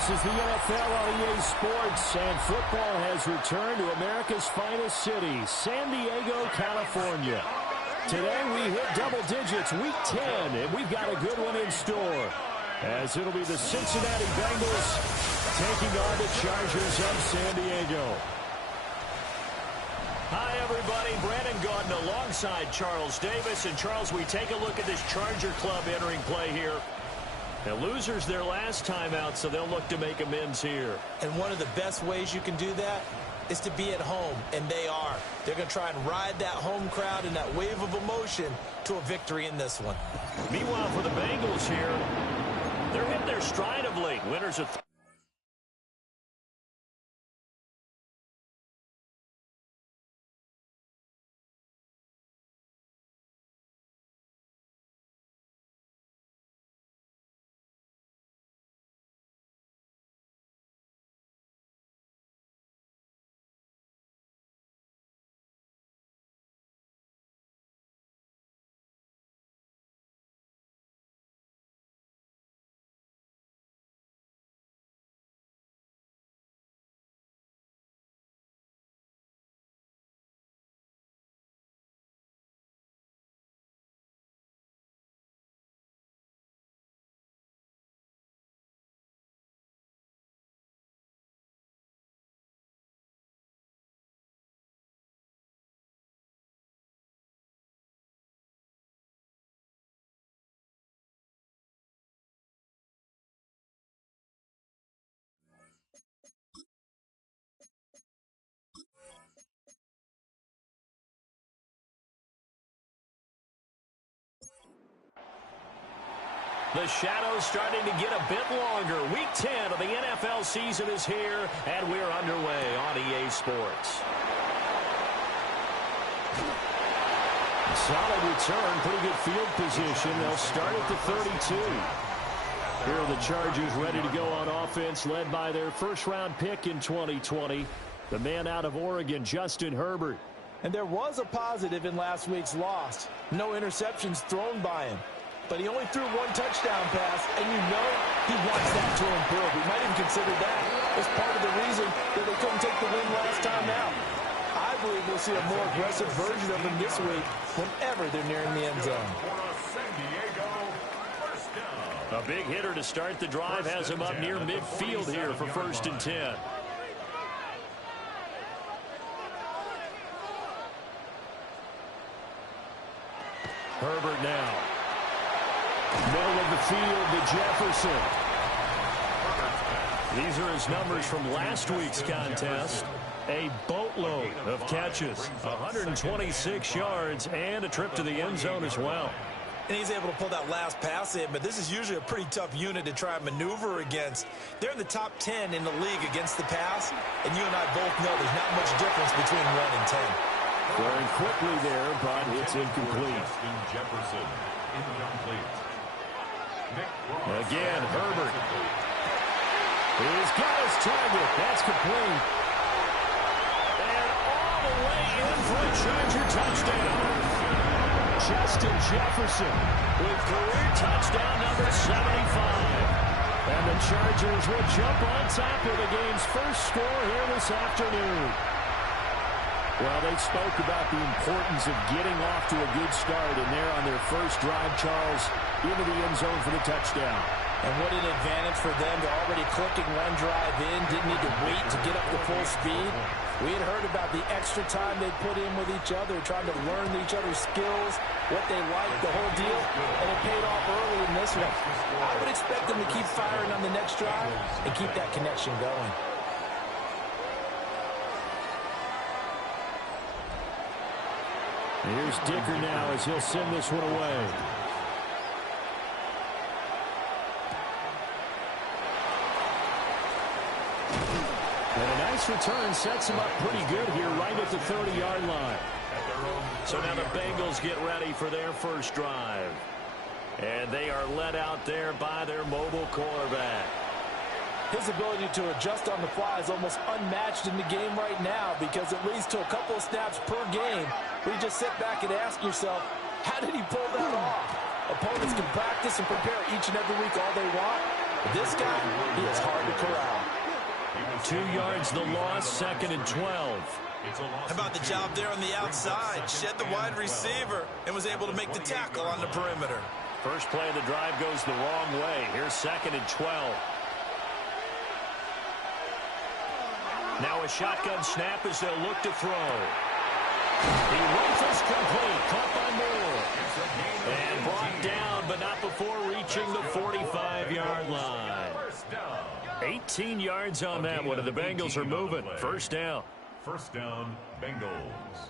This is the NFL on EA Sports, and football has returned to America's finest city, San Diego, California. Today we hit double digits, week 10, and we've got a good one in store, as it'll be the Cincinnati Bengals taking on the Chargers of San Diego. Hi, everybody. Brandon Gaudin alongside Charles Davis. And, Charles, we take a look at this Charger club entering play here. The losers their last time out, so they'll look to make amends here. And one of the best ways you can do that is to be at home, and they are. They're going to try and ride that home crowd and that wave of emotion to a victory in this one. Meanwhile, for the Bengals here, they're hitting their stride of late. Winners of the shadows starting to get a bit longer. Week 10 of the NFL season is here, and we're underway on EA Sports. Solid return, pretty good field position. They'll start at the 32. Here are the Chargers ready to go on offense, led by their first-round pick in 2020, the man out of Oregon, Justin Herbert. And there was a positive in last week's loss. No interceptions thrown by him. But he only threw one touchdown pass, and you know he wants that to improve. We might even consider that as part of the reason that they couldn't take the win last time out. I believe we'll see a more aggressive version of him this week whenever they're nearing the end zone. A big hitter to start the drive has him up near midfield here for 1st and 10. Herbert now. Middle of the field to Jefferson. These are his numbers from last week's contest. A boatload of catches, 126 yards, and a trip to the end zone as well. And he's able to pull that last pass in, but this is usually a pretty tough unit to try and maneuver against. They're in the top 10 in the league against the pass, and you and I both know there's not much difference between 1 and 10. Throwing quickly there, but it's incomplete. Jefferson, incomplete. Again, Herbert. He's got his target. That's complete. And all the way in for a Charger touchdown. Justin Jefferson With career touchdown number 75. And the Chargers will jump on top of the game's first score here this afternoon. Well, they spoke about the importance of getting off to a good start, and they're on their first drive, Charles, into the end zone for the touchdown. And what an advantage for them. They're already clicking one drive in, didn't need to wait to get up to full speed. We had heard about the extra time they put in with each other, trying to learn each other's skills, what they like, the whole deal, and it paid off early in this one. I would expect them to keep firing on the next drive and keep that connection going. Here's Dicker now as he'll send this one away. And a nice return sets him up pretty good here right at the 30-yard line. So now the Bengals get ready for their first drive. And they are led out there by their mobile quarterback. His ability to adjust on the fly is almost unmatched in the game right now, because it leads to a couple of snaps per game where you just sit back and ask yourself, how did he pull that off? Opponents can practice and prepare each and every week all they want, This guy, he is hard to corral. 2 yards the loss, 2nd and 12. How about the job there on the outside? Shed the wide receiver and was able to make the tackle on the perimeter. First play of the drive goes the wrong way. Here's 2nd and 12. Now a shotgun snap as they'll look to throw. He rifles complete, caught by Moore. And brought down, but not before reaching the 45-yard line. 18 yards on that one, and the Bengals are moving. First down. First down, Bengals.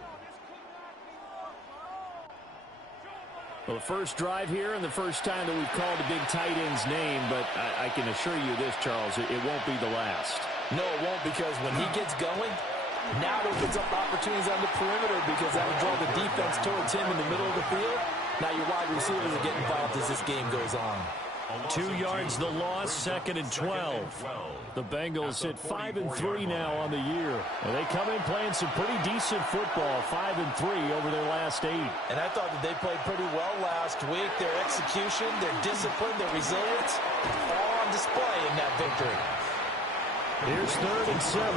Well, the first drive here and the first time that we've called a big tight end's name, but I can assure you this, Charles, it won't be the last. No, it won't, because when he gets going, now it opens up opportunities on the perimeter because that'll draw the defense towards him in the middle of the field. Now your wide receivers are getting involved as this game goes on. 2 yards the loss, 2nd and 12. The Bengals sit 5-3 now on the year. And they come in playing some pretty decent football, 5-3 over their last 8. And I thought that they played pretty well last week. Their execution, their discipline, their resilience, all on display in that victory. Here's 3rd and 7.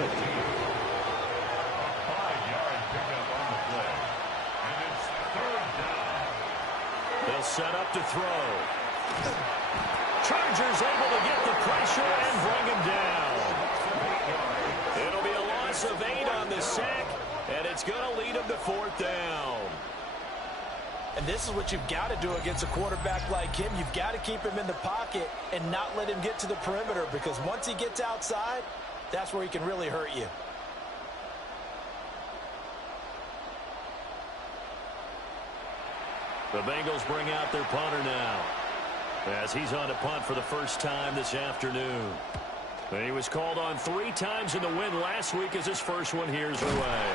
5-yard pickup on the play. And it's 3rd down. They'll set up to throw. Chargers able to get the pressure and bring him down. It'll be a loss of 8 on the sack, and it's going to lead him to 4th down. And this is what you've got to do against a quarterback like him. You've got to keep him in the pocket and not let him get to the perimeter, because once he gets outside, that's where he can really hurt you. The Bengals bring out their punter now, as he's on to punt for the first time this afternoon. And he was called on 3 times in the win last week as his first one here's away.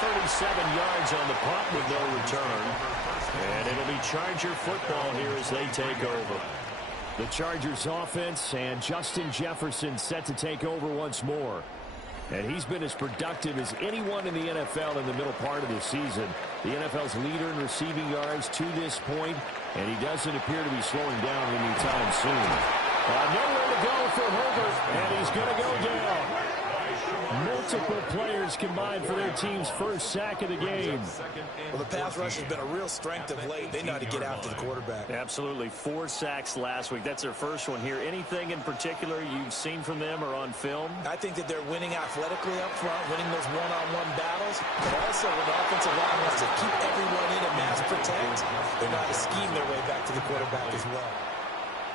37 yards on the punt with no return. And it'll be Charger football here as they take over. The Chargers offense and Justin Jefferson set to take over once more. And he's been as productive as anyone in the NFL in the middle part of the season. The NFL's leader in receiving yards to this point, and he doesn't appear to be slowing down anytime soon. Nowhere to go for Herbert, and he's going to go down. Multiple players combined for their team's first sack of the game. Well, the pass rush has been a real strength of late. They know how to get after the quarterback. Absolutely. 4 sacks last week. That's their first one here. Anything in particular you've seen from them or on film? I think that they're winning athletically up front, winning those one-on-one battles, but also when the offensive line wants to keep everyone in and mass protect, they know how to scheme their way back to the quarterback as well.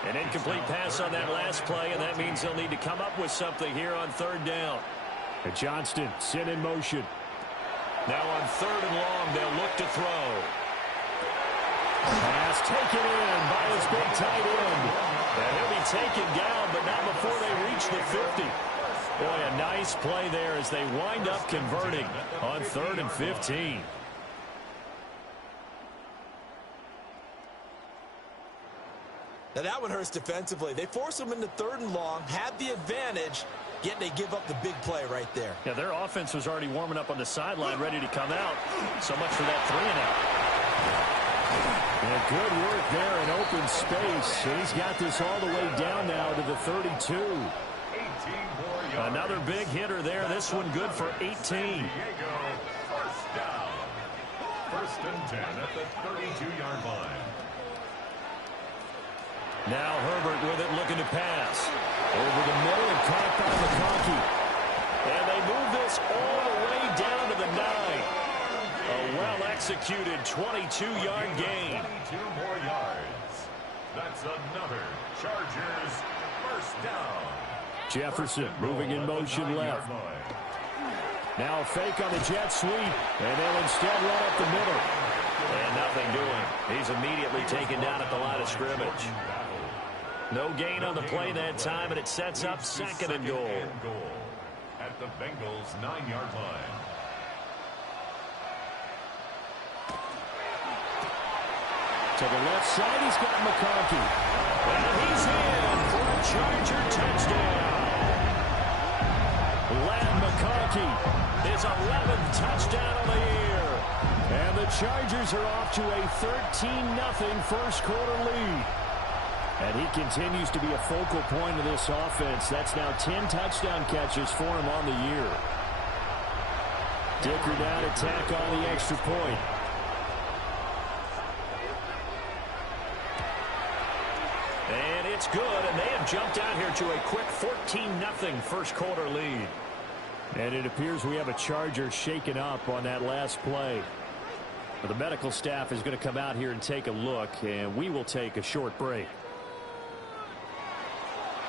An incomplete pass on that last play, and that means they'll need to come up with something here on 3rd down. And Johnston sent in motion. Now on 3rd and long, they'll look to throw. Pass taken in by his big tight end. And he'll be taken down, but not before they reach the 50. Boy, a nice play there as they wind up converting on 3rd and 15. Now that one hurts defensively. They force them into 3rd and long, had the advantage, yet they give up the big play right there. Yeah, their offense was already warming up on the sideline, ready to come out. So much for that 3-and-out. And good work there in open space. And he's got this all the way down now to the 32. 18 more yards. Another big hitter there. This one good for 18. First down. 1st and 10 at the 32-yard line. Now Herbert with it, looking to pass. Over the middle and caught by McConkey. And they move this all the way down to the 9. A well-executed 22-yard gain. 22 more yards. That's another Chargers first down. Jefferson moving in motion left. Now a fake on the jet sweep, and they'll instead run up the middle. And nothing doing. He's immediately taken down at the line of scrimmage. No gain on the play that time, and it sets up 2nd and goal. At the Bengals' 9-yard line. To the left side, he's got McConkey. And he's in for a Charger touchdown. Lad McConkey, his 11th touchdown of the year. And the Chargers are off to a 13-0 first quarter lead. And he continues to be a focal point of this offense. That's now 10 touchdown catches for him on the year. Dicker now to tack on the extra point. And it's good, and they have jumped out here to a quick 14-0 first quarter lead. And it appears we have a Charger shaken up on that last play. The medical staff is going to come out here and take a look, and we will take a short break.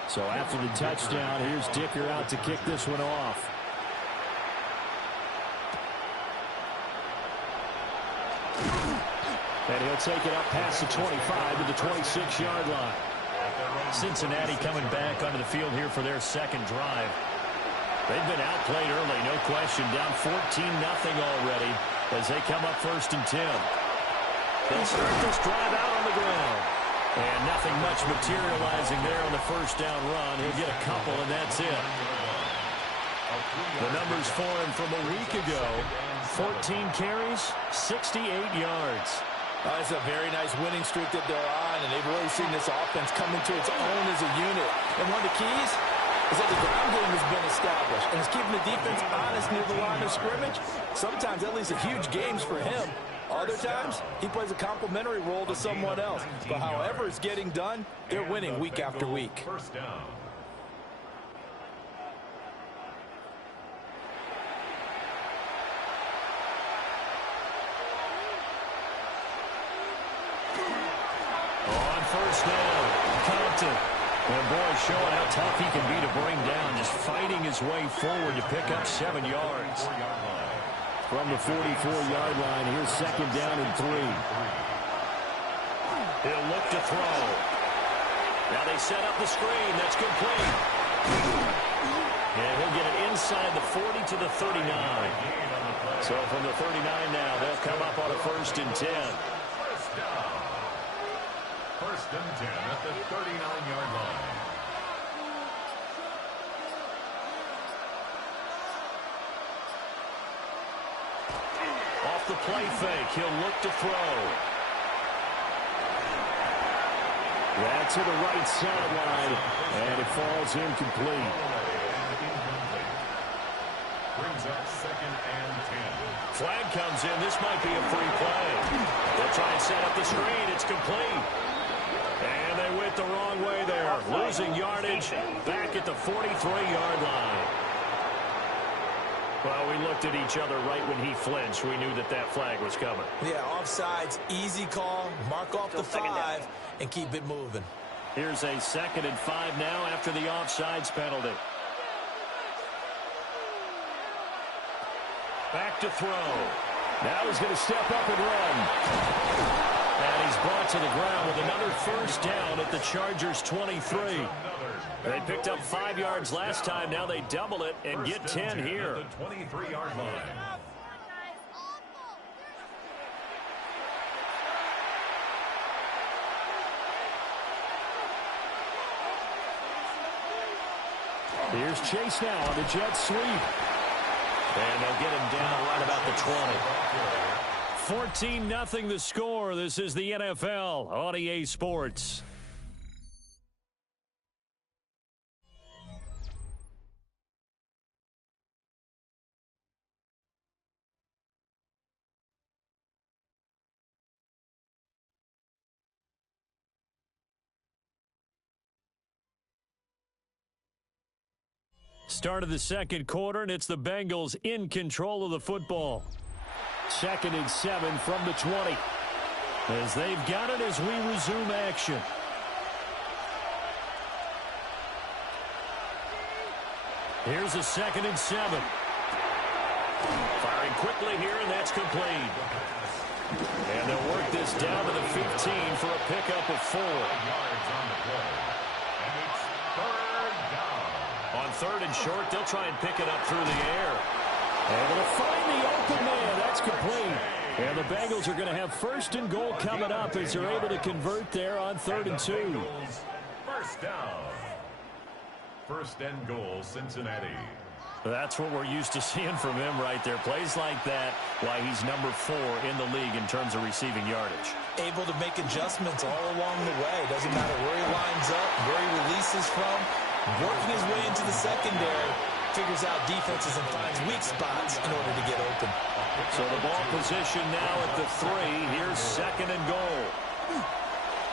So after the touchdown, here's Dicker out to kick this one off. And he'll take it up past the 25 to the 26-yard line. Cincinnati coming back onto the field here for their second drive. They've been outplayed early, no question, down 14-0 already as they come up 1st and 10. They'll start this drive out on the ground. And nothing much materializing there on the first down run. He'll get a couple, and that's it. The numbers for him from a week ago, 14 carries, 68 yards. It's a very nice winning streak that they're on, and they've really seen this offense come into its own as a unit. And one of the keys is that the ground game has been established, and it's keeping the defense honest near the line of scrimmage. Sometimes that leads to huge games for him. Other times, he plays a complementary role to someone else. But however it's getting done, they're winning week after week. First down. On first down, Compton. And boy, showing how tough he can be to bring down, just fighting his way forward to pick up 7 yards. From the 44-yard line, here's 2nd down and 3. He'll look to throw. Now they set up the screen. That's complete. And he'll get it inside the 40 to the 39. So from the 39 now, they'll come up on a 1st and 10. First down. 1st and 10 at the 39-yard line. Off the play fake, he'll look to throw. That's to the right sideline, and it falls incomplete. Brings up 2nd and 10. Flag comes in. This might be a free play. They'll try and set up the screen. It's complete. And they went the wrong way there. Losing yardage back at the 43-yard line. Well, we looked at each other right when he flinched. We knew that that flag was coming. Yeah, offsides, easy call, mark off the 5, and keep it moving. Here's a 2nd and 5 now after the offsides penalty. Back to throw. Now he's going to step up and run. And he's brought to the ground with another 1st down at the Chargers' 23. They picked up 5 yards last time. Now they double it and get 10 here. The 23-yard line. Here's Chase now on the jet sweep. And they'll get him down right about the 20. 14-0 the score. This is the NFL on EA Sports. Start of the second quarter, and it's the Bengals in control of the football. 2nd and 7 from the 20. As they've got it as we resume action. Here's a 2nd and 7. Firing quickly here, and that's complete. And they'll work this down to the 15 for a pickup of 4. On 3rd and short, they'll try and pick it up through the air. Able to find the open man. That's complete. And the Bengals are going to have 1st and goal coming up as they're able to convert there on 3rd and 2. First down. 1st and goal, Cincinnati. That's what we're used to seeing from him right there. Plays like that, why he's number 4 in the league in terms of receiving yardage. able to make adjustments all along the way. Doesn't matter where he lines up, where he releases from. Working his way into the secondary, figures out defenses and finds weak spots in order to get open. So the ball position now at the 3. Here's 2nd and goal.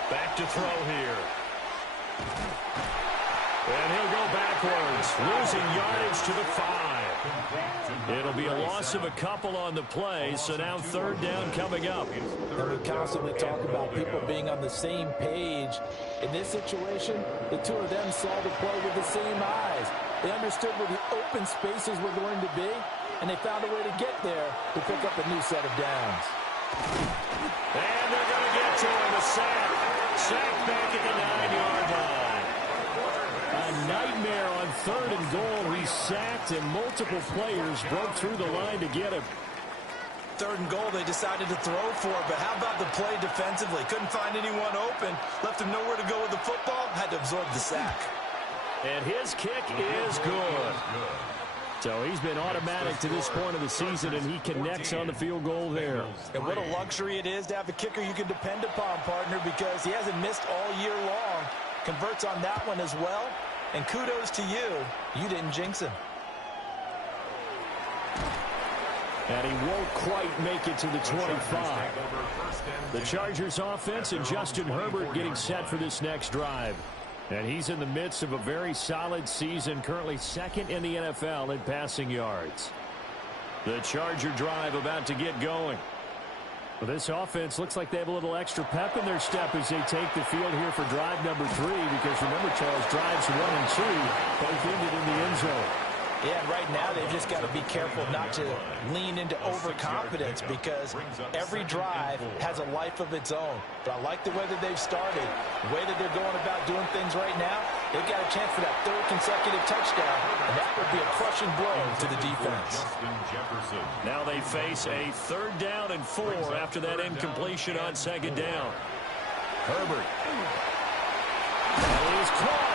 Back to throw here. And he'll go backwards, losing yardage to the 5. It'll be a loss of a couple on the play, so now 3rd down coming up. And we constantly talk about people being on the same page. In this situation, the two of them saw the play with the same eyes. They understood where the open spaces were going to be, and they found a way to get there to pick up a new set of downs. And they're going to get to him, a sack. Sack back at the 9-yard line. A nightmare on 3rd and goal. He sacked, and multiple players broke through the line to get him. 3rd and goal, they decided to throw for it, but how about the play defensively? Couldn't find anyone open, left him nowhere to go with the football, had to absorb the sack. And his kick is good. So he's been automatic to this point of the season, and he connects on the field goal there. And what a luxury it is to have a kicker you can depend upon, partner, because he hasn't missed all year long. Converts on that one as well. And kudos to you. You didn't jinx him. And he won't quite make it to the 25. The Chargers offense and Justin Herbert getting set for this next drive. And he's in the midst of a very solid season, currently 2nd in the NFL in passing yards. The Charger drive about to get going. Well, this offense looks like they have a little extra pep in their step as they take the field here for drive number 3, because remember, Charles, drives 1 and 2 both ended in the end zone. Yeah, right now they've just got to be careful not to lean into overconfidence, because every drive has a life of its own. But I like the way that they've started, the way that they're going about doing things right now. They've got a chance for that 3rd consecutive touchdown, and that would be a crushing blow to the defense. Now they face a 3rd down and 4 after that incompletion on 2nd down. Herbert. And he is caught.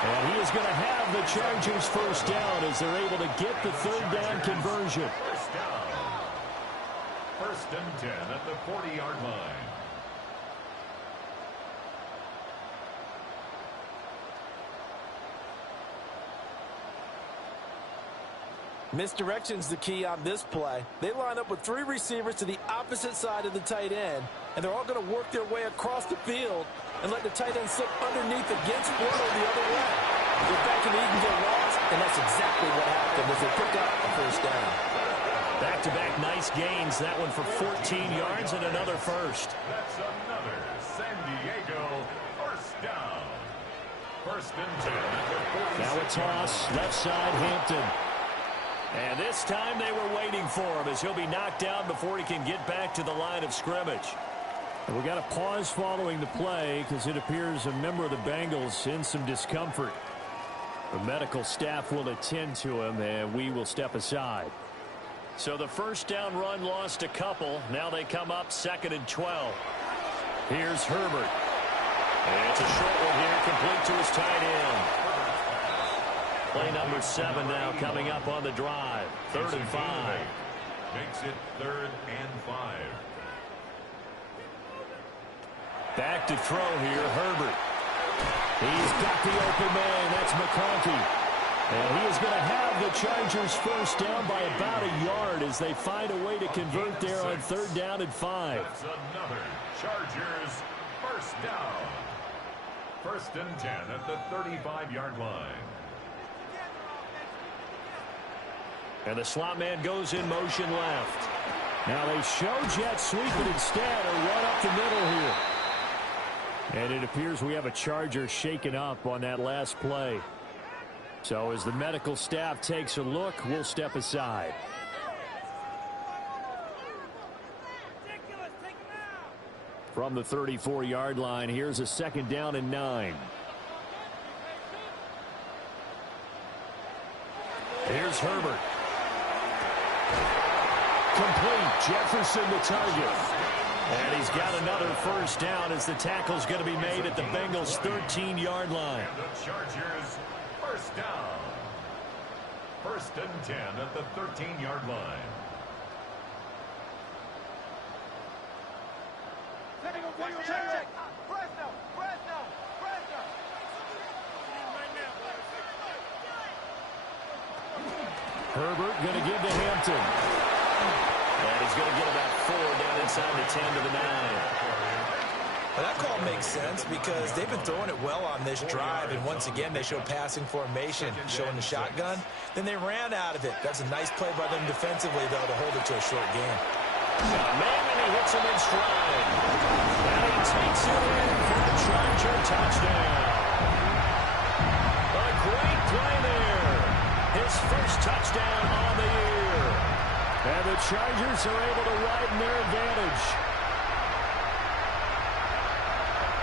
And he is going to have the Chargers 1st down as they're able to get the 3rd down conversion. 1st and 10 at the 40-yard line. Misdirection's the key on this play. They line up with 3 receivers to the opposite side of the tight end, and they're all going to work their way across the field and let the tight end slip underneath against Flow the other way. They're back and he can get lost, and that's exactly what happened as they pick up a 1st down. Back-to-back nice gains. That one for 14 yards and another 1st. That's another San Diego 1st down. 1st and 10 at the 46. Now a toss, left side, Hampton. And this time they were waiting for him as he'll be knocked down before he can get back to the line of scrimmage. And we got a pause following the play because it appears a member of the Bengals in some discomfort. The medical staff will attend to him, and we will step aside. So the 1st down run lost a couple. Now they come up 2nd and 12. Here's Herbert. And it's a short one here, complete to his tight end. Play number 7 now coming up on the drive. 3rd and 5. Makes it 3rd and 5. Back to throw here, Herbert. He's got the open man. That's McConkey. And he is going to have the Chargers 1st down by about a yard as they find a way to convert there on 3rd down and 5. That's another Chargers 1st down. 1st and 10 at the 35-yard line. And the slot man goes in motion left. Now they show jet sweep, but instead a run up the middle here. And it appears we have a Charger shaken up on that last play. So as the medical staff takes a look, we'll step aside. From the 34-yard line, here's a 2nd down and 9. Here's Herbert. Complete. Jefferson the target. And he's got another 1st down as the tackle's going to be made at the Bengals' 13-yard line. And the Chargers 1st down. 1st and 10 at the 13-yard line. Herbert going to give to Hampton. And he's going to get about 4 down inside the 10 to the 9. Well, that call makes sense because they've been throwing it well on this drive, and once again they show passing formation, showing the shotgun. Then they ran out of it. That's a nice play by them defensively, though, to hold it to a short game. Man, and he hits him in stride. And he takes it in for a Charger touchdown. A great play there. His first touchdown on the year. And the Chargers are able to widen their advantage.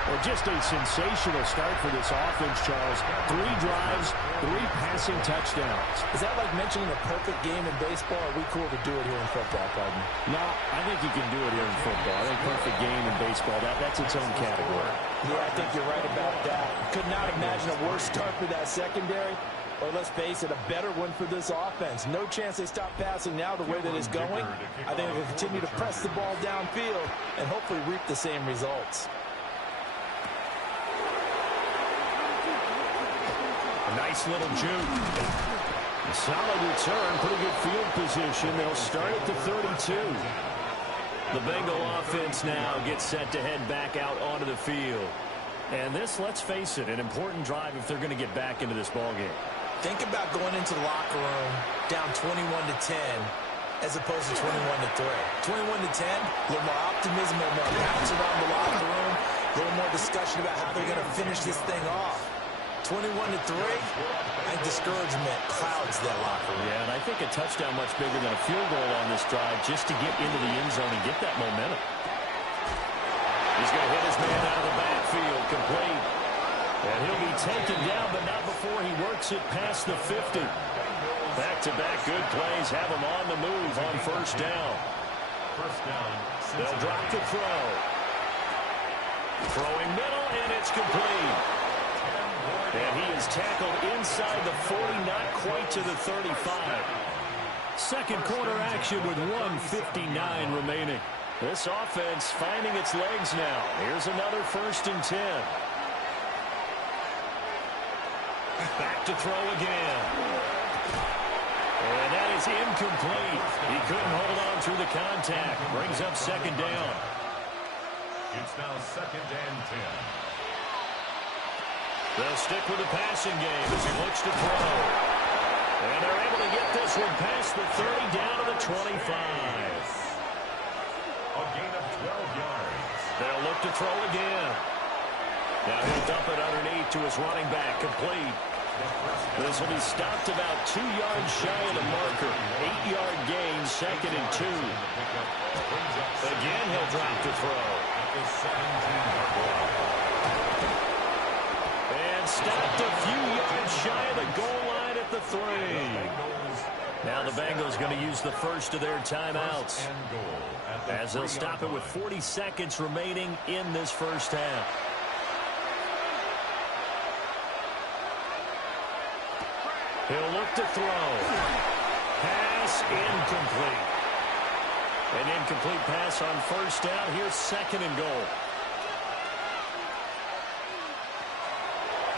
Well, just a sensational start for this offense, Charles. 3 drives, 3 passing touchdowns. Is that like mentioning a perfect game in baseball? Are we cool to do it here in football, pardon? No, I think you can do it here in football. I think perfect game in baseball, that's its own category. Yeah, I think you're right about that. Could not imagine a worse start for that secondary. Or let's face it, a better one for this offense. No chance they stop passing now the way that it's going. I think they'll continue to press the ball downfield and hopefully reap the same results. A nice little juke. A solid return, pretty good field position. They'll start at the 32. The Bengal offense now gets set to head back out onto the field. And this, let's face it, an important drive if they're going to get back into this ballgame. Think about going into the locker room down 21-10 as opposed to 21-3. 21-10, a little more optimism, a little more bounce around the locker room, a little more discussion about how they're going to finish this thing off. 21-3, I think discouragement clouds that locker room. Yeah, and I think a touchdown much bigger than a field goal on this drive just to get into the end zone and get that momentum. He's going to hit his man out of the backfield, complete. And he'll be taken down, but not before he works it past the 50. Back-to-back good plays have him on the move on first down. They'll drop the throw. Throwing middle, and it's complete. And he is tackled inside the 40, not quite to the 35. Second quarter action with 1:59 remaining. This offense finding its legs now. Here's another 1st and 10. Back to throw again. And that is incomplete. He couldn't hold on through the contact. Brings up 2nd down. It's now 2nd and 10. They'll stick with the passing game as he looks to throw. And they're able to get this one past the 30 down to the 25. A gain of 12 yards. They'll look to throw again. Now he'll dump it underneath to his running back, complete. This will be stopped about 2 yards shy of the marker. 8-yard gain, 2nd and 2. Again, he'll drop the throw. And stopped a few yards shy of the goal line at the 3. Now the Bengals going to use the first of their timeouts, as they'll stop it with 40 seconds remaining in this first half. He'll look to throw. Pass incomplete. An incomplete pass on first down. Here's 2nd and goal.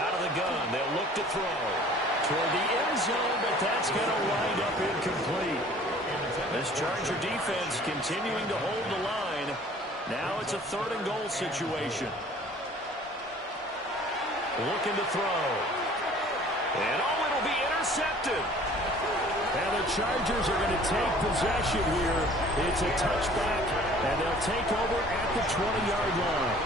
Out of the gun. They'll look to throw. Toward the end zone, but that's going to wind up incomplete. This Charger defense continuing to hold the line. Now it's a 3rd and goal situation. Looking to throw. And it'll be intercepted. And the Chargers are going to take possession here. It's a touchback, and they'll take over at the 20-yard line.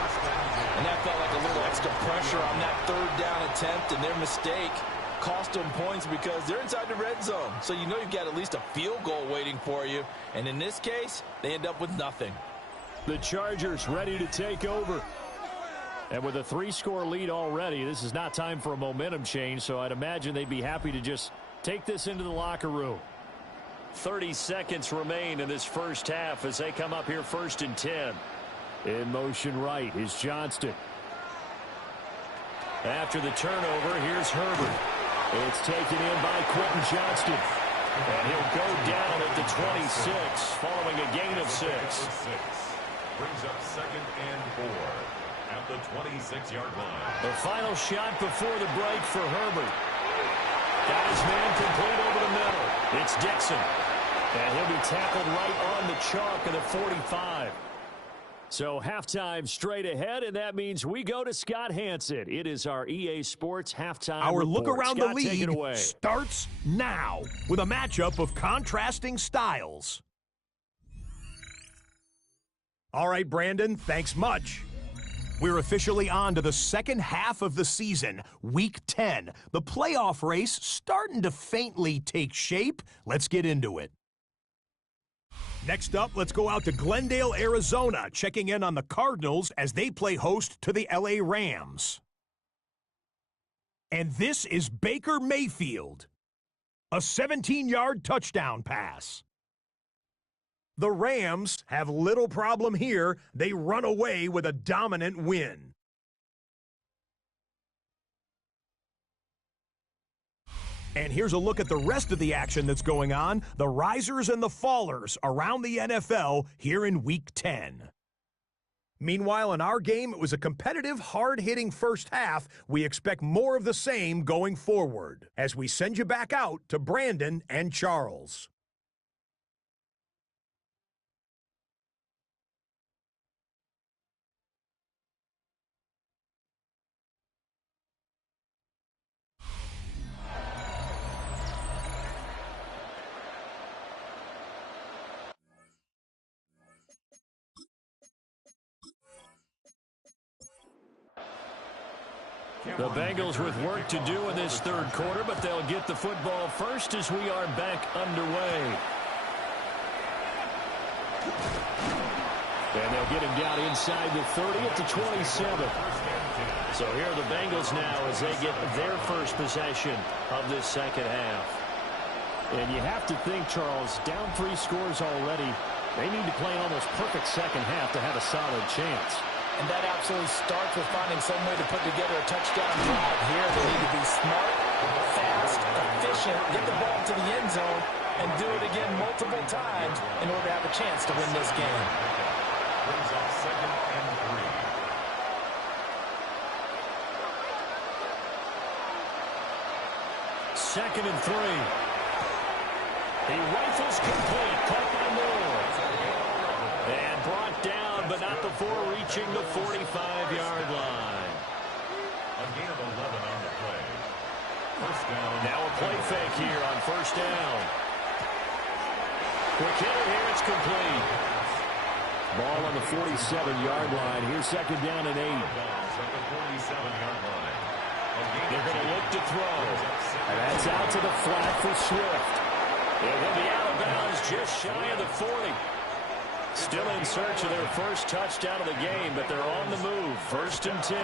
And that felt like a little extra pressure on that 3rd down attempt, and their mistake cost them points because they're inside the red zone. So you know you've got at least a field goal waiting for you. And in this case, they end up with nothing. The Chargers ready to take over. And with a 3-score lead already, this is not time for a momentum change, so I'd imagine they'd be happy to just take this into the locker room. 30 seconds remain in this first half as they come up here 1st and 10. In motion right is Johnston. After the turnover, here's Herbert. It's taken in by Quentin Johnston. And he'll go down at the 26 following a gain of 6. Brings up 2nd and 4 at the 26-yard line. The final shot before the break for Herbert. Got his man complete over the middle. It's Dixon. And he'll be tackled right on the chalk of the 45. So halftime straight ahead, and that means we go to Scott Hansen. It is our EA Sports halftime Our report. look around Scott, the league take it away. starts now with a matchup of contrasting styles. All right, Brandon, thanks much. We're officially on to the second half of the season, Week 10. The playoff race starting to faintly take shape. Let's get into it. Next up, let's go out to Glendale, Arizona, checking in on the Cardinals as they play host to the LA Rams. And this is Baker Mayfield. A 17-yard touchdown pass. The Rams have little problem here. They run away with a dominant win. And here's a look at the rest of the action that's going on, the risers and the fallers around the NFL here in Week 10. Meanwhile, in our game, it was a competitive, hard-hitting first half. We expect more of the same going forward as we send you back out to Brandon and Charles. The Bengals with work to do in this third quarter, but they'll get the football first as we are back underway. And they'll get him down inside the 30 at the 27. So here are the Bengals now as they get their first possession of this second half. And you have to think, Charles, down 3 scores already. They need to play an almost perfect second half to have a solid chance. And that absolutely starts with finding some way to put together a touchdown drive here. They need to be smart, fast, efficient, get the ball to the end zone, and do it again multiple times in order to have a chance to win this game. Brings up 2nd and 3. 2nd and 3. He rifles complete, caught by Moore. And brought down, but not before reaching the 45-yard line. A gain of 11 on the play. First down. Now a play fake here on first down. Quick hitter here, it's complete. Ball on the 47-yard line. Here's 2nd down and 8. At the 47-yard line. They're going to look to throw. And that's out to the flat for Swift. It will be out of bounds just shy of the 40. Still in search of their first touchdown of the game, but they're on the move. 1st and 10.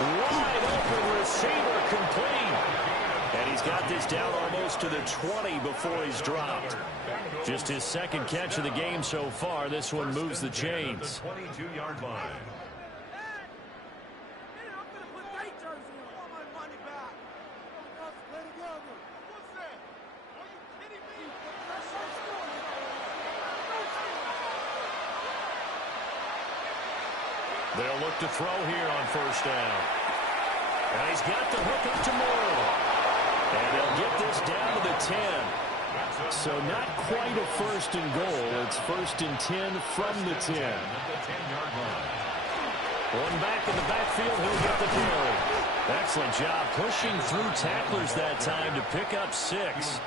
Wide open receiver complete. And he's got this down almost to the 20 before he's dropped. Just his second catch of the game so far. This one moves the chains. 22-yard line. They'll look to throw here on first down. And he's got the hook up to Moore. And they'll get this down to the 10. So not quite a 1st and goal. It's 1st and 10 from the 10. One back in the backfield, he'll get the carry. Excellent job pushing through tacklers that time to pick up 6.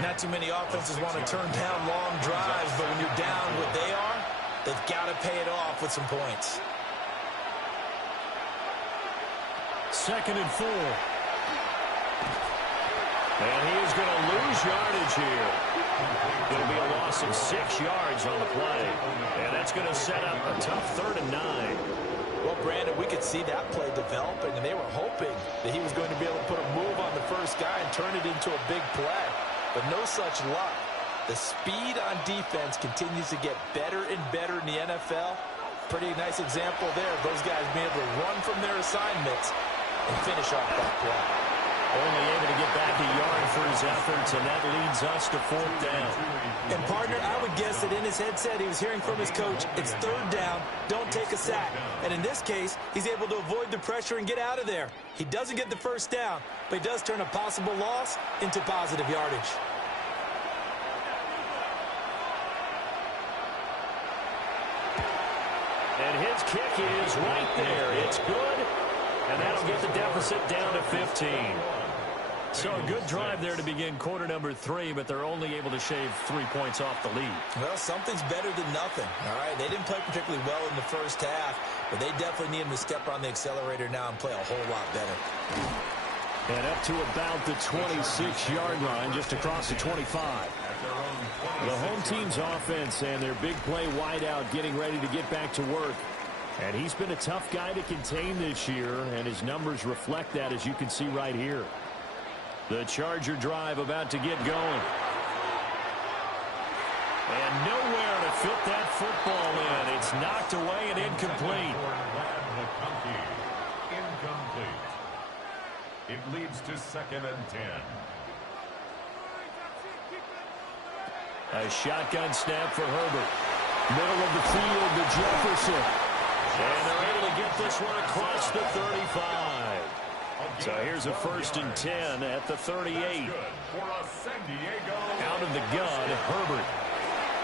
Not too many offenses want to turn down long drives, but when you're down what they are, they've got to pay it off with some points. 2nd and 4. And he is going to lose yardage here. It'll be a loss of 6 yards on the play. And that's going to set up a tough 3rd and 9. Well, Brandon, we could see that play developing, and they were hoping that he was going to be able to put a move on the first guy and turn it into a big play. But no such luck. The speed on defense continues to get better and better in the NFL. Pretty nice example there of those guys being able to run from their assignments and finish off that play. Only able to get back a yard for his efforts, and that leads us to 4th down. And, partner, I would guess that in his headset he was hearing from his coach, it's 3rd down, don't take a sack. And in this case, he's able to avoid the pressure and get out of there. He doesn't get the 1st down, but he does turn a possible loss into positive yardage. And his kick is right there. It's good, and that'll get the deficit down to 15. So a good drive there to begin quarter number 3, but they're only able to shave 3 points off the lead. Well, something's better than nothing, all right? They didn't play particularly well in the first half, but they definitely need him to step on the accelerator now and play a whole lot better. And up to about the 26-yard line, just across the 25. The home team's offense and their big play wideout getting ready to get back to work. And he's been a tough guy to contain this year, and his numbers reflect that, as you can see right here. The Charger drive about to get going. And nowhere to fit that football in. It's knocked away and incomplete. Incomplete. It leads to 2nd and 10. A shotgun snap for Herbert. Middle of the field to Jefferson. And they're able to get this one across the 35. So here's a 1st and 10 at the 38. Out of the gun, Herbert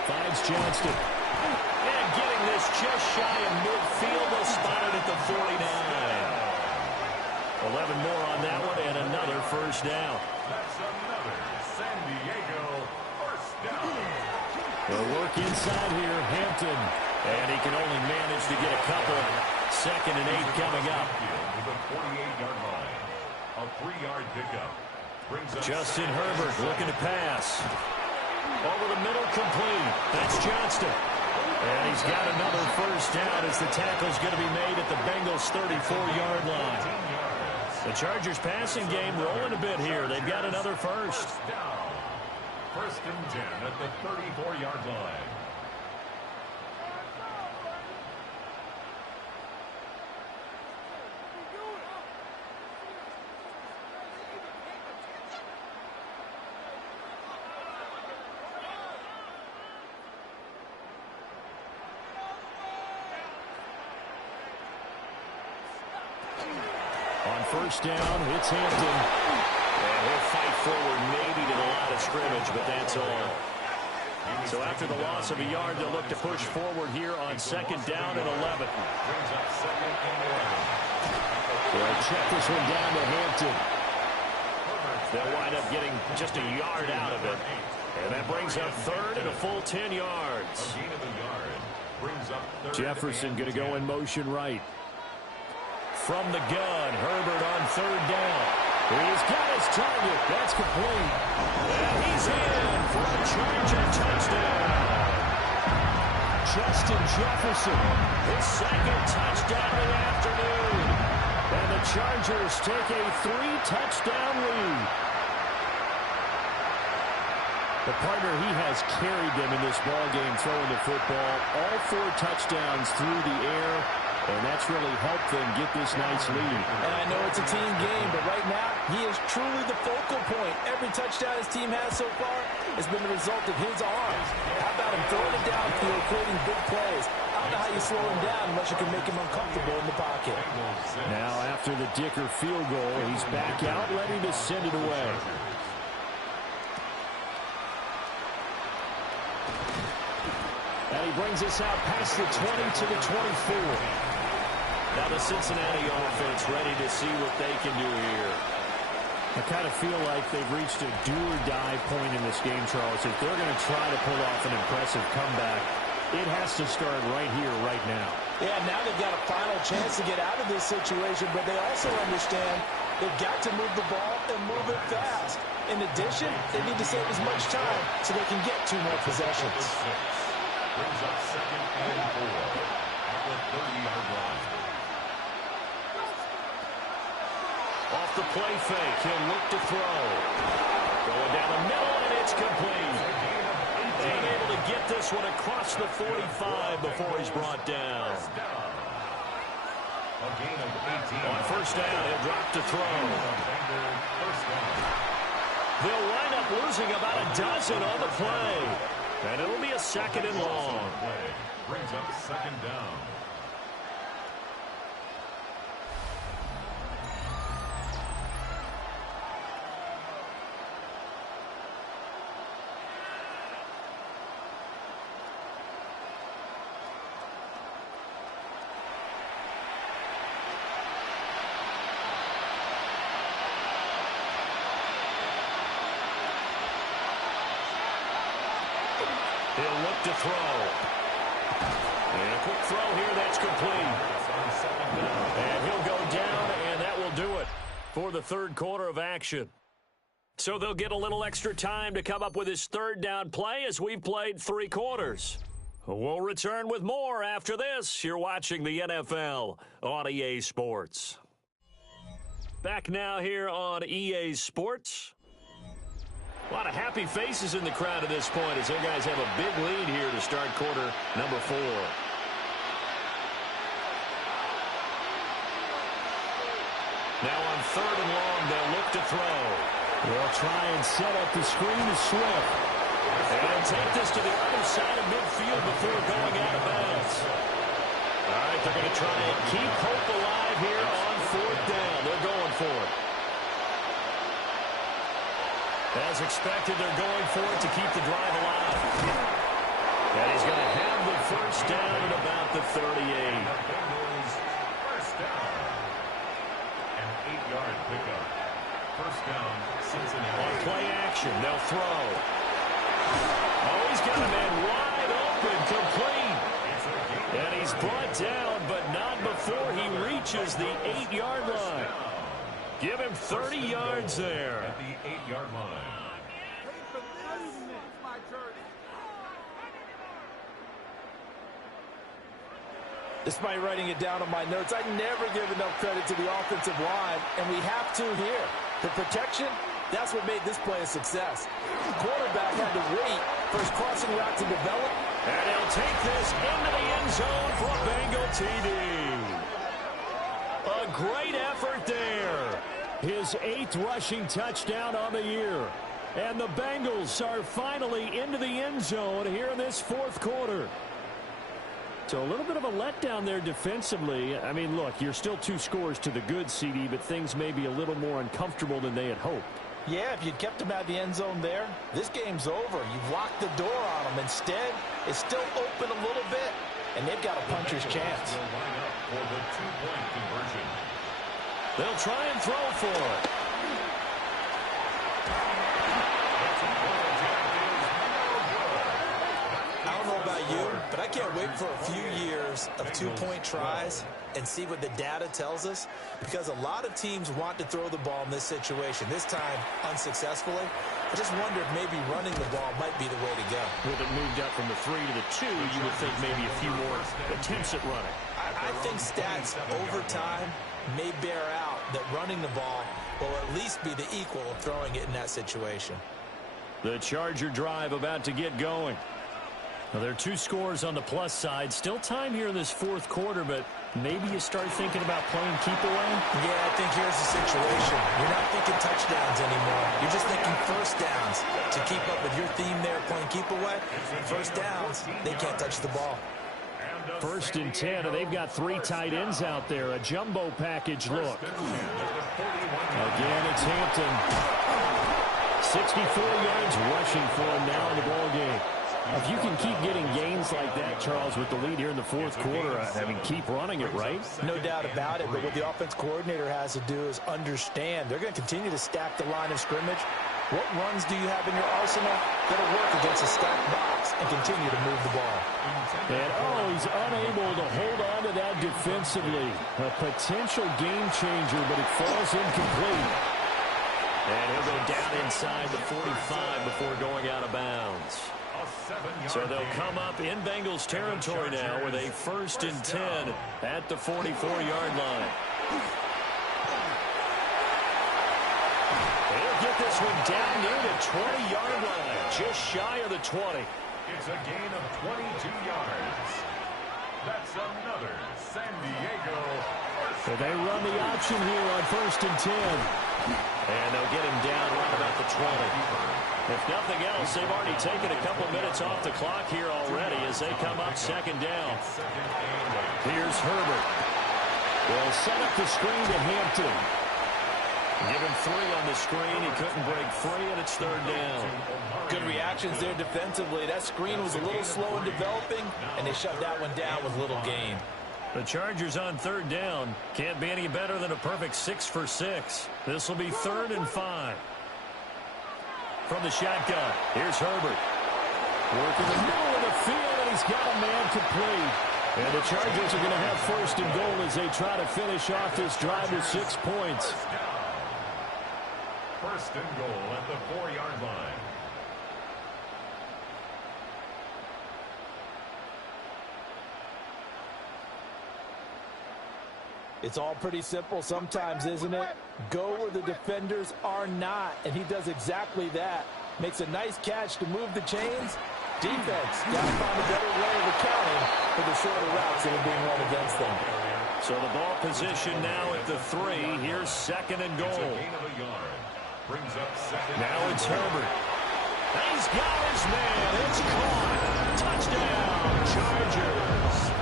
Finds Johnston. and getting this just shy of midfield. They'll spot it at the 49. 11 more on that one, and another 1st down. That's another San Diego 1st down. They'll work inside here, Hampton. And he can only manage to get a couple. 2nd and 8 coming up. To the 48-yard line. A 3-yard pickup. Brings up Justin Herbert looking to pass. Over the middle, complete. That's Johnston. And he's got another 1st down as the tackle's going to be made at the Bengals' 34-yard line. The Chargers passing game rolling a bit here. They've got another 1st. down. 1st and 10 at the 34-yard line. On 1st down, it's Hampton. And he'll fight forward maybe to the line of scrimmage, but that's all. So after the loss of a yard, they'll look to push forward here on 2nd down and 11. Brings up 2nd and 11. They'll check this one down to Hampton. They'll wind up getting just a yard out of it. And that brings up 3rd and a full 10 yards. A gain of a yard. Brings up 3rd Jefferson and going to go in motion right. From the gun, Herbert on 3rd down. He's got his target. That's complete. And he's in for a Charger touchdown. Justin Jefferson. His 2nd touchdown of the afternoon. And the Chargers take a 3-touchdown lead. The partner, he has carried them in this ballgame throwing the football. All 4 touchdowns through the air. And that's really helped them get this nice lead. And I know it's a team game, but right now, he is truly the focal point. Every touchdown his team has so far has been the result of his arms. How about him throwing it downfield, creating big plays? I don't know how you slow him down unless you can make him uncomfortable in the pocket. Now, after the Dicker field goal, he's back out, ready to send it away. And he brings us out past the 20 to the 24. Now the Cincinnati offense ready to see what they can do here. I kind of feel like they've reached a do-or-die point in this game, Charles. If they're going to try to pull off an impressive comeback, it has to start right here, right now. Yeah, now they've got a final chance to get out of this situation, but they also understand they've got to move the ball and move it fast. In addition, they need to save as much time so they can get 2 more possessions. Brings up 2nd and 4 at the 30-yard line. Off the play fake, he'll look to throw. Going down the middle, and it's complete. Being able to get this one across the 45 before he's brought down. A A gain of 18. On first down, he'll drop to throw. First down. They'll wind up losing about a dozen on the play. And it'll be a second and long. Play brings up second down. He'll look to throw. And a quick throw here that's complete. And he'll go down, and that will do it for the third quarter of action. So they'll get a little extra time to come up with his third down play as we've played 3 quarters. We'll return with more after this. You're watching the NFL on EA Sports. Back now here on EA Sports. A lot of happy faces in the crowd at this point as their guys have a big lead here to start quarter number 4. Now on third and long, they'll look to throw. They'll try and set up the screen to Swift. And they'll take this to the other side of midfield before going out of bounds. All right, they're going to try and keep hope alive here on fourth down. They're going for it. As expected, they're going for it to keep the drive alive. And he's going to have the first down at about the 38. First down. An 8-yard pickup. First down, Cincinnati. On play action, they'll throw. Oh, he's got a man wide open, complete. And he's brought down, but not before he reaches the 8-yard line. Give him 30 yards there. At the 8-yard line. Despite writing it down on my notes, I never give enough credit to the offensive line, and we have to here. The protection, that's what made this play a success. The quarterback had to wait for his crossing route to develop. And he'll take this into the end zone for a Bengal TD. A great effort there. His 8th rushing touchdown on the year. And the Bengals are finally into the end zone here in this fourth quarter. So a little bit of a letdown there defensively. I mean, look, you're still 2 scores to the good, CD, but things may be a little more uncomfortable than they had hoped. Yeah, if you'd kept him out of the end zone there, this game's over. You've locked the door on him. Instead, it's still open a little bit, and they've got a puncher's chance. They'll line up for the 2-point conversion. They'll try and throw for it. I don't know about you, but I can't wait for a few years of 2-point tries and see what the data tells us, because a lot of teams want to throw the ball in this situation, this time unsuccessfully. I just wonder if maybe running the ball might be the way to go. With it moved up from the 3 to the 2, you would think maybe a few more attempts at running. I think stats over time may bear out that running the ball will at least be the equal of throwing it in that situation. The Charger drive about to get going. Well, there are 2 scores on the plus side. Still time here in this fourth quarter, but maybe you start thinking about playing keep away? Yeah, I think here's the situation. You're not thinking touchdowns anymore. You're just thinking first downs. To keep up with your theme there, playing keep away, first downs, they can't touch the ball. First and 10, and they've got 3 tight ends out there. A jumbo package look. Again, it's Hampton. 64 yards rushing for him now in the ballgame. If you can keep getting gains like that, Charles, with the lead here in the fourth quarter, I mean, keep running it, right? No doubt about it, but what the offense coordinator has to do is understand. They're going to continue to stack the line of scrimmage. What runs do you have in your arsenal that'll work against a stacked box and continue to move the ball? And, oh, he's unable to hold on to that defensively. A potential game changer, but it falls incomplete. And he'll go down inside the 45 before going out of bounds. So they'll come up in Bengals territory now with a 1st and 10 at the 44-yard line. They'll get this one down near the 20-yard line, just shy of the 20. It's a gain of 22 yards. That's another San Diego first So they run the option here on 1st and 10. And they'll get him down right about the 20. If nothing else, they've already taken a couple minutes off the clock here already as they come up 2nd down. Here's Herbert. They'll set up the screen to Hampton. Give him 3 on the screen. He couldn't break free, and it's 3rd down. Good reactions there defensively. That screen was a little slow in developing, and they shut that one down with little gain. The Chargers on 3rd down. Can't be any better than a perfect 6 for 6. This will be 3rd and 5. From the shotgun, here's Herbert. Working the middle of the field, and he's got a man complete. And the Chargers are going to have 1st and goal as they try to finish off this drive with 6 points. 1st and goal at the 4-yard line. It's all pretty simple sometimes, isn't it? Go where the defenders are not, and he does exactly that. Makes a nice catch to move the chains. Defense got to find a better way of accounting for the shorter routes that are being run against them. So the ball position now at the 3. Here's 2nd and goal. Gain of a yard. Brings up 2nd. Now it's Herbert. He's got his man. It's caught. Touchdown, Chargers.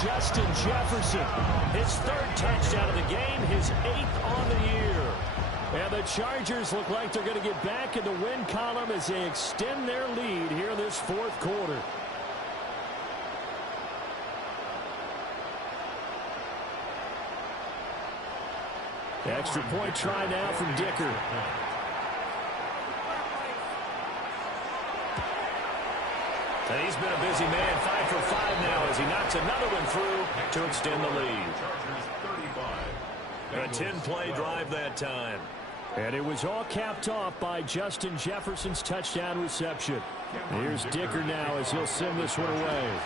Justin Jefferson, his 3rd touchdown of the game, his 8th on the year. And the Chargers look like they're going to get back in the win column as they extend their lead here this 4th quarter. Extra point try now from Dicker. He's been a busy man, 5 for 5 now as he knocks another one through to extend the lead. A 10-play drive that time. And it was all capped off by Justin Jefferson's touchdown reception. Here's Dicker now as he'll send this one away.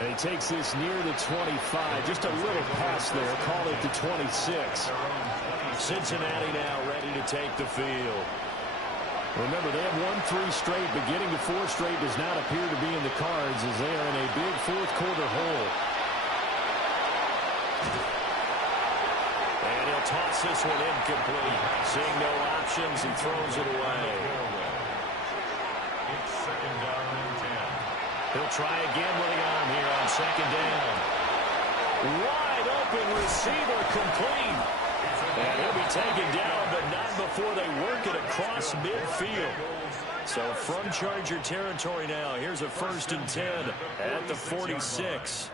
And he takes this near the 25. Just a little pass there. Call it the 26. Cincinnati now ready to take the field. Remember, they have won 3 straight, but getting to 4 straight does not appear to be in the cards as they are in a big 4th quarter hole. And he'll toss this one incomplete. Seeing no options, he throws it away. It's 2nd down and 10. He'll try again with the arm here on 2nd down. Wide open receiver complete. And he'll be taken down, but not before they work it across midfield. So from Charger territory now, here's a 1st and 10 at the 46.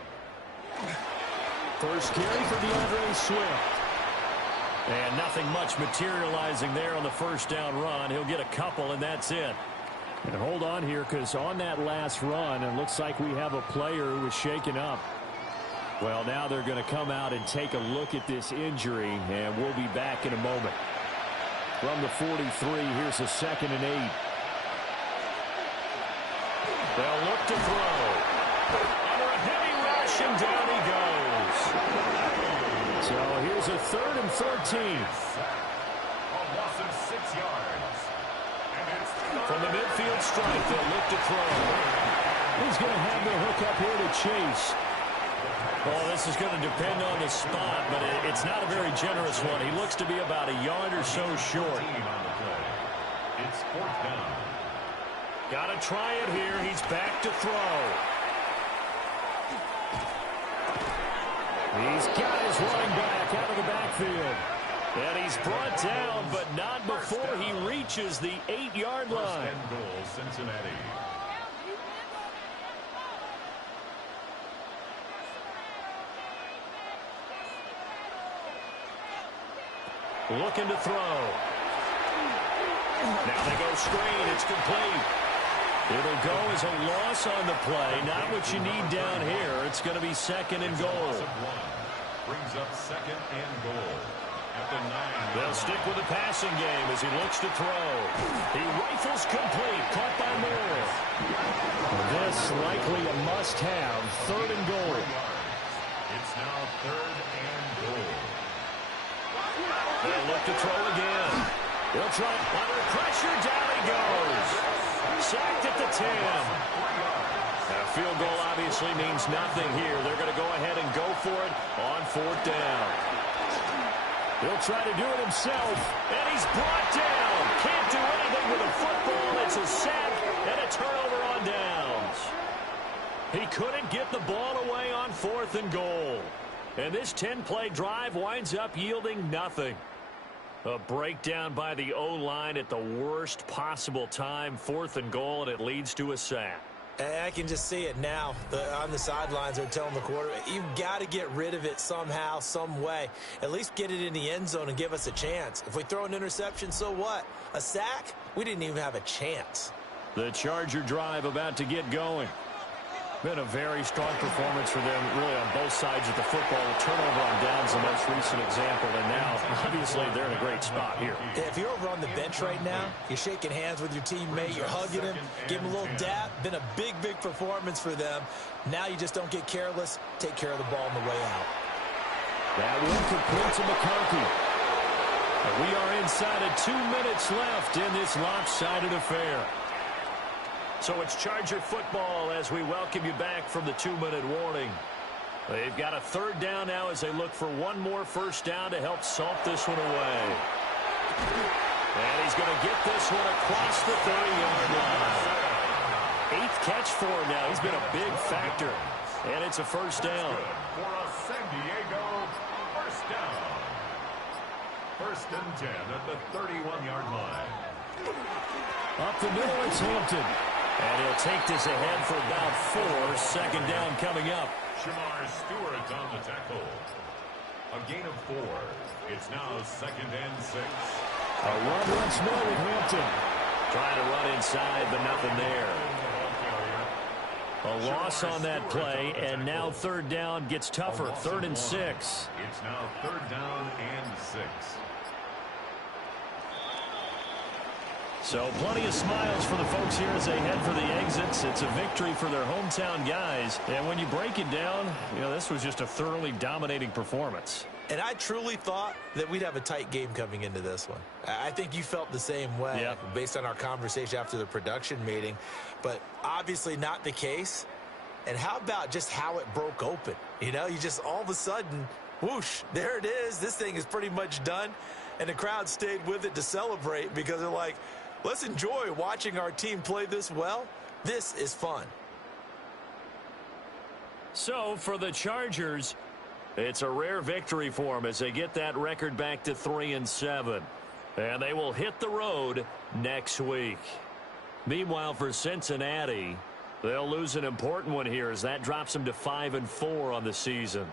First carry for DeAndre Swift. And nothing much materializing there on the 1st down run. He'll get a couple, and that's it. And hold on here, because on that last run, it looks like we have a player who was shaken up. Well, now they're going to come out and take a look at this injury, and we'll be back in a moment. From the 43, here's a 2nd and 8. They'll look to throw. Under a heavy rush, and down he goes. So here's a 3rd and 14. A loss of 6 yards. And it's From the midfield stripe, they'll look to throw. He's going to have the hook up here to Chase. Well, this is going to depend on the spot, but it's not a very generous one. He looks to be about a yard or so short. It's 4th down. Got to try it here. He's back to throw. He's got his running back out of the backfield. And he's brought down, but not before he reaches the 8-yard line. 1st and goal, Cincinnati. Looking to throw. Now they go screen. It's complete. It'll go as a loss on the play. Not what you need down here. It's going to be 2nd and goal. Brings up 2nd and goal. At the 9. They'll stick with the passing game as he looks to throw. He rifles complete. Caught by Moore. This likely a must-have. 3rd and goal. It's now 3rd and goal. They'll look to throw again. He'll try under pressure. Down he goes. Sacked at the 10. A field goal obviously means nothing here. They're going to go ahead and go for it on 4th down. He'll try to do it himself, and he's brought down. Can't do anything with a football. It's a sack and a turnover on downs. He couldn't get the ball away on 4th and goal. And this 10-play drive winds up yielding nothing. A breakdown by the O-line at the worst possible time. 4th and goal, and it leads to a sack. I can just see it now. On the sidelines, they're telling the quarterback, you've got to get rid of it somehow, some way. At least get it in the end zone and give us a chance. If we throw an interception, so what? A sack? We didn't even have a chance. The Charger drive about to get going. Been a very strong performance for them, really, on both sides of the football. The turnover on downs, the most recent example, and now, obviously, they're in a great spot here. Yeah, if you're over on the bench right now, you're shaking hands with your teammate, you're hugging him, give him a little dap. Been a big, big performance for them. Now you just don't get careless. Take care of the ball on the way out. That one complete to McCarthy. And we are inside of 2 minutes left in this lopsided affair. So it's Charger football as we welcome you back from the 2-minute warning. They've got a 3rd down now as they look for one more 1st down to help salt this one away. And he's going to get this one across the 30-yard line. 8th catch for him now. He's been a big factor. And it's a 1st down. For a San Diego 1st down. 1st and 10 at the 31-yard line. Up the middle, it's Hampton. And he'll take this ahead for about 4. 2nd down coming up. Shamar Stewart on the tackle. A gain of 4. It's now 2nd and 6. A run once more with Hampton. Trying to run inside, but nothing there. A loss on that play, and now 3rd down gets tougher. 3rd and 6. It's now 3rd down and 6. So plenty of smiles for the folks here as they head for the exits. It's a victory for their hometown guys. And when you break it down, you know, this was just a thoroughly dominating performance. And I truly thought that we'd have a tight game coming into this one. I think you felt the same way based on our conversation after the production meeting. But obviously not the case. And how about just how it broke open? You know, you just all of a sudden, whoosh, there it is. This thing is pretty much done. And the crowd stayed with it to celebrate because they're like, let's enjoy watching our team play this well. This is fun. So for the Chargers, it's a rare victory for them as they get that record back to 3-7. And they will hit the road next week. Meanwhile, for Cincinnati, they'll lose an important one here as that drops them to 5-4 on the season.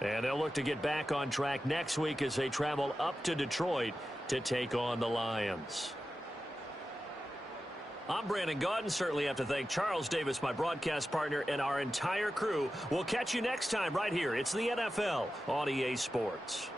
And they'll look to get back on track next week as they travel up to Detroit to take on the Lions. I'm Brandon Gaudin. Certainly have to thank Charles Davis, my broadcast partner, and our entire crew. We'll catch you next time right here. It's the NFL on EA Sports.